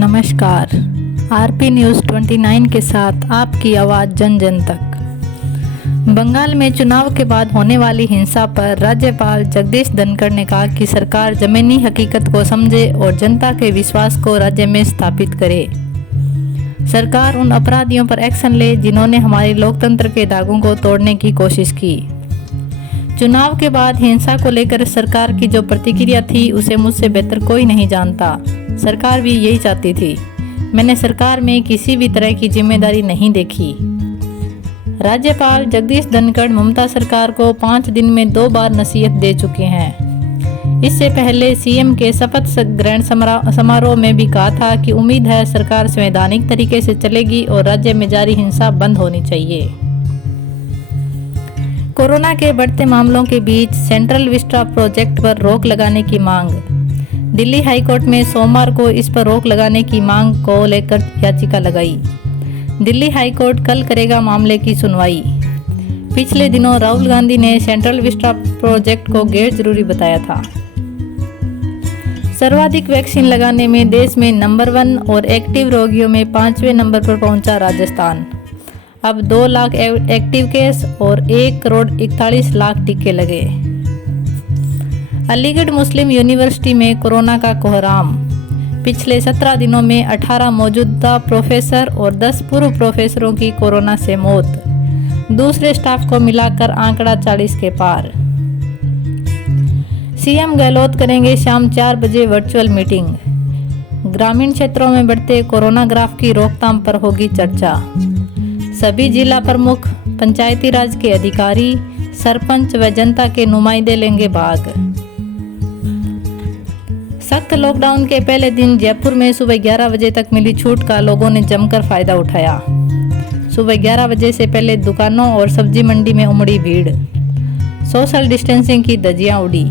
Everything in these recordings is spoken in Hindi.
नमस्कार। आरपी न्यूज़ 29 के साथ आपकी आवाज़ जन जन तक। बंगाल में चुनाव के बाद होने वाली हिंसा पर राज्यपाल जगदीश धनखड़ ने कहा कि सरकार ज़मीनी हकीकत को समझे और जनता के विश्वास को राज्य में स्थापित करे। सरकार उन अपराधियों पर एक्शन ले जिन्होंने हमारे लोकतंत्र के दागों को तोड़ने की कोशिश की। चुनाव के बाद हिंसा को लेकर सरकार की जो प्रतिक्रिया थी उसे मुझसे बेहतर कोई नहीं जानता। सरकार भी यही चाहती थी। मैंने सरकार में किसी भी तरह की जिम्मेदारी नहीं देखी। राज्यपाल जगदीश धनखड़ ममता सरकार को 5 दिन में 2 बार नसीहत दे चुके हैं। इससे पहले सीएम के शपथ ग्रहण समारोह में भी कहा था कि उम्मीद है सरकार संवैधानिक तरीके से चलेगी और राज्य में जारी हिंसा बंद होनी चाहिए। कोरोना के बढ़ते मामलों के बीच सेंट्रल विस्टा प्रोजेक्ट पर रोक लगाने की मांग। दिल्ली हाईकोर्ट में सोमवार को इस पर रोक लगाने की मांग को लेकर याचिका लगाई। दिल्ली हाईकोर्ट कल करेगा मामले की सुनवाई। पिछले दिनों राहुल गांधी ने सेंट्रल विस्टा प्रोजेक्ट को गैर जरूरी बताया था। सर्वाधिक वैक्सीन लगाने में देश में नंबर 1 और एक्टिव रोगियों में 5वें नंबर पर पहुंचा राजस्थान। अब 2 लाख एक्टिव केस और 1,41,00,000 टीके लगे। अलीगढ़ मुस्लिम यूनिवर्सिटी में कोरोना का कोहराम। पिछले 17 दिनों में 18 मौजूदा प्रोफेसर और 10 पूर्व प्रोफेसरों की कोरोना से मौत। दूसरे स्टाफ को मिलाकर आंकड़ा 40 के पार। सीएम गहलोत करेंगे शाम 4 बजे वर्चुअल मीटिंग। ग्रामीण क्षेत्रों में बढ़ते कोरोना ग्राफ की रोकथाम पर होगी चर्चा। सभी जिला प्रमुख, पंचायती राज के अधिकारी, सरपंच व जनता के नुमाइंदे लेंगे भाग। सख्त लॉकडाउन के पहले दिन जयपुर में सुबह 11 बजे तक मिली छूट का लोगों ने जमकर फायदा उठाया। सुबह 11 बजे से पहले दुकानों और सब्जी मंडी में उमड़ी भीड़। सोशल डिस्टेंसिंग की धज्जियां उड़ी।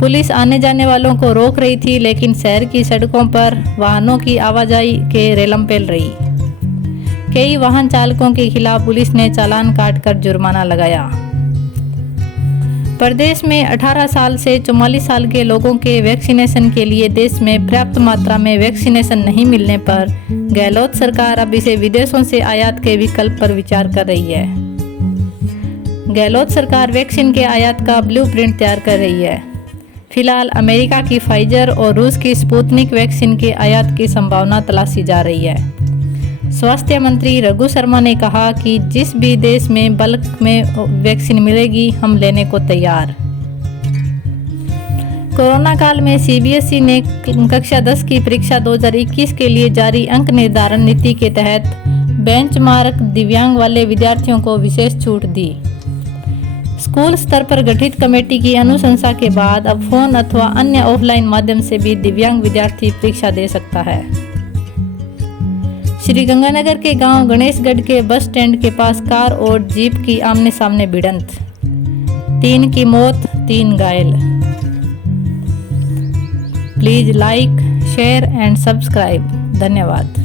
पुलिस आने जाने वालों को रोक रही थी, लेकिन शहर की सड़कों पर वाहनों की आवाजाही के रेलमपेल रही। कई वाहन चालकों के खिलाफ पुलिस ने चालान काटकर जुर्माना लगाया। प्रदेश में 18 साल से 44 साल के लोगों के वैक्सीनेशन के लिए देश में पर्याप्त मात्रा में वैक्सीनेशन नहीं मिलने पर गहलोत सरकार अब इसे विदेशों से आयात के विकल्प पर विचार कर रही है। गहलोत सरकार वैक्सीन के आयात का ब्लूप्रिंट तैयार कर रही है। फिलहाल अमेरिका की फाइजर और रूस की स्पुतनिक वैक्सीन के आयात की संभावना तलाशी जा रही है। स्वास्थ्य मंत्री रघु शर्मा ने कहा कि जिस भी देश में बल्क में वैक्सीन मिलेगी हम लेने को तैयार। कोरोना काल में सीबीएसई ने कक्षा 10 की परीक्षा 2021 के लिए जारी अंक निर्धारण नीति के तहत बेंचमार्क दिव्यांग वाले विद्यार्थियों को विशेष छूट दी। स्कूल स्तर पर गठित कमेटी की अनुशंसा के बाद अब फोन अथवा अन्य ऑफलाइन माध्यम से भी दिव्यांग विद्यार्थी परीक्षा दे सकता है। श्रीगंगानगर के गांव गणेशगढ़ के बस स्टैंड के पास कार और जीप की आमने सामने भिड़ंत। 3 की मौत, 3 घायल। Please like, share and subscribe. धन्यवाद।